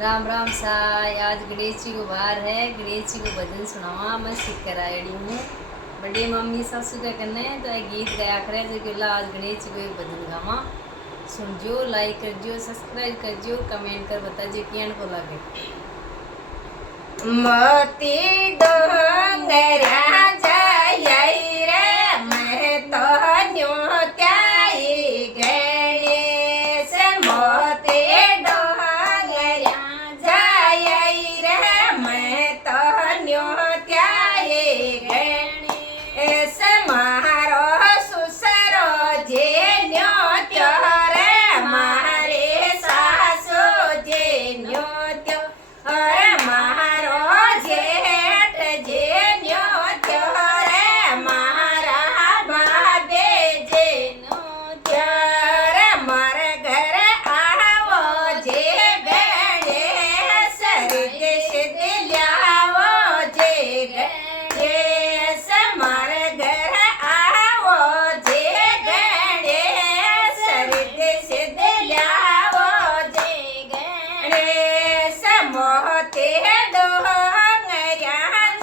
राम राम साई। आज गणेश जी को वार है। गणेश जी को भजन सुनावा मैं सीख कर आयड़ी हूँ। बड़ी मम्मी सासू का करने तो एक गीत गाया करे जो कि आज गणेश जी को एक भजन गावा सुनजो, लाइक करजो, सब्सक्राइब करजो, कमेंट कर बताजो कियान को लगे। मोती डोंगरा जाई रे मैं तो न्योत्याई गणेश। मोती डोंगरा जाई रे मैं तो न्योत्याई गणेश। मारो सुसरो जे न्योत्यो रे मारे सासू जे न्योत्यो रे मारो जेठ जे न्योत्यो रे मारा भाभे जे न्योत्यो रे मार घर आवो जे गणेश रिदेश दिल्यावो जे गणेश। मार घर आवो जे गणेश रिदेश दिल्यावो जे गणेश। मोते डोंगरा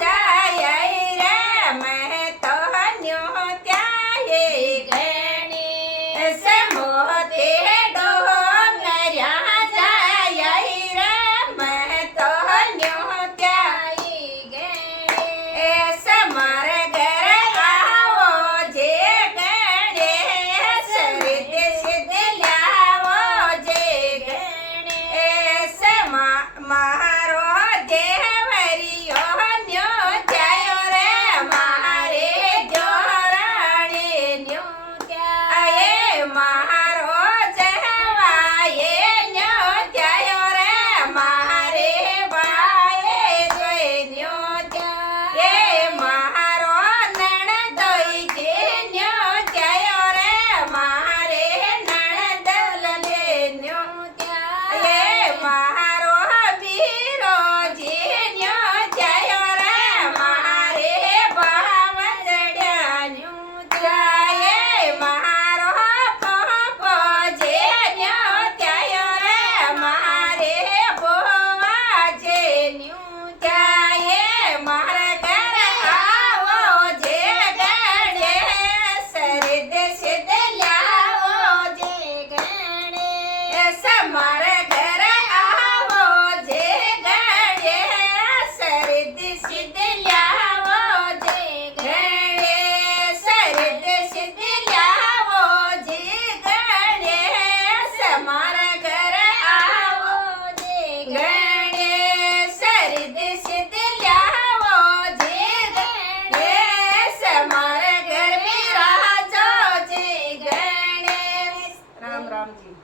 जाई रे मैं तो न्योत्याई गणेश। मोते डोंगरा जाई रे मैं तो न्योत्याई गणेश। मार घर आवो जे गणेश रिदेश दिल्यावो जे गणेश। मारो देवरियो न्योत्यायो रे मारे जोराणी न्योत्याये। मारो जवाये न्योत्यायो रे मारे बाये जोय न्योत्याये। मारो नणदोई जे न्योत्यायो रे मारे नणदलले न्योत्याये। मारो वीरो जे न्योत्यायो रे मारे बावजड्या न्योत्याये। मारो पोपो जे न्योत्यायो रे मारे बोवा जे न्योत्याये। मार घर आवो जे गणेश रिदेश दिल्यावो जे गणेश। मार घर आवो जे गणेश रिदेश दिल्यावो जे गणेश। रिदेश दिल्यावो जे गणेश। मार घर आवो जे गणेश रिदेश दिल्यावो जे गणेश। मार घर विराजो जे गणेश। राम राम जी।